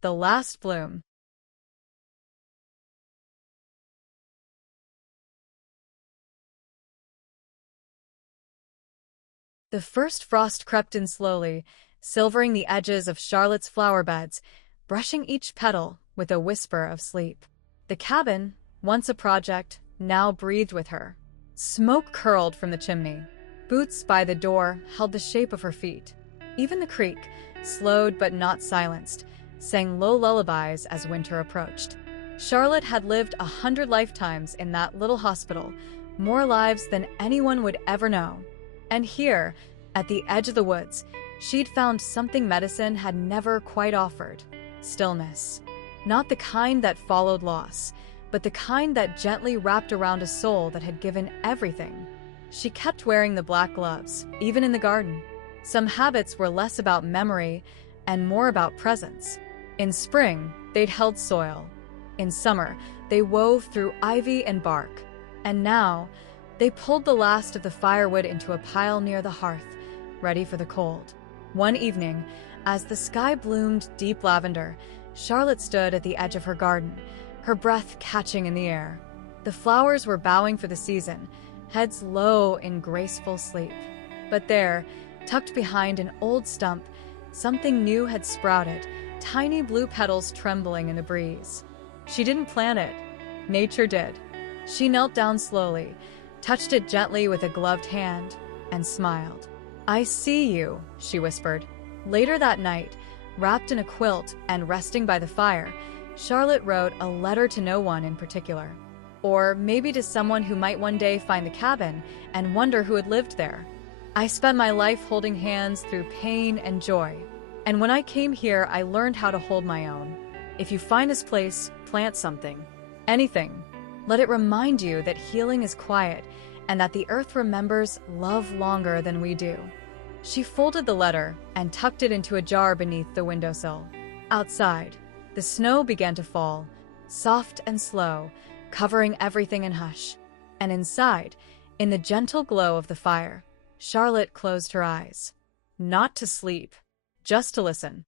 The Last Bloom. The first frost crept in slowly, silvering the edges of Charlotte's flower beds, brushing each petal with a whisper of sleep. The cabin, once a project, now breathed with her. Smoke curled from the chimney. Boots by the door held the shape of her feet. Even the creek, slowed but not silenced, sang low lullabies as winter approached. Charlotte had lived 100 lifetimes in that little hospital, more lives than anyone would ever know. And here, at the edge of the woods, she'd found something medicine had never quite offered: stillness. Not the kind that followed loss, but the kind that gently wrapped around a soul that had given everything. She kept wearing the black gloves, even in the garden. Some habits were less about memory and more about presence. In spring, they'd held soil. In summer, they wove through ivy and bark. And now, they pulled the last of the firewood into a pile near the hearth, ready for the cold. One evening, as the sky bloomed deep lavender, Charlotte stood at the edge of her garden, her breath catching in the air. The flowers were bowing for the season, heads low in graceful sleep. But there, tucked behind an old stump, something new had sprouted, tiny blue petals trembling in the breeze. She didn't plant it. Nature did. She knelt down slowly, touched it gently with a gloved hand, and smiled. "I see you," she whispered. Later that night, wrapped in a quilt and resting by the fire, Charlotte wrote a letter to no one in particular. Or maybe to someone who might one day find the cabin and wonder who had lived there. "I spent my life holding hands through pain and joy. And when I came here, I learned how to hold my own. If you find this place, plant something. Anything. Let it remind you that healing is quiet and that the earth remembers love longer than we do." She folded the letter and tucked it into a jar beneath the windowsill. Outside, the snow began to fall, soft and slow, covering everything in hush. And inside, in the gentle glow of the fire, Charlotte closed her eyes. Not to sleep, just to listen.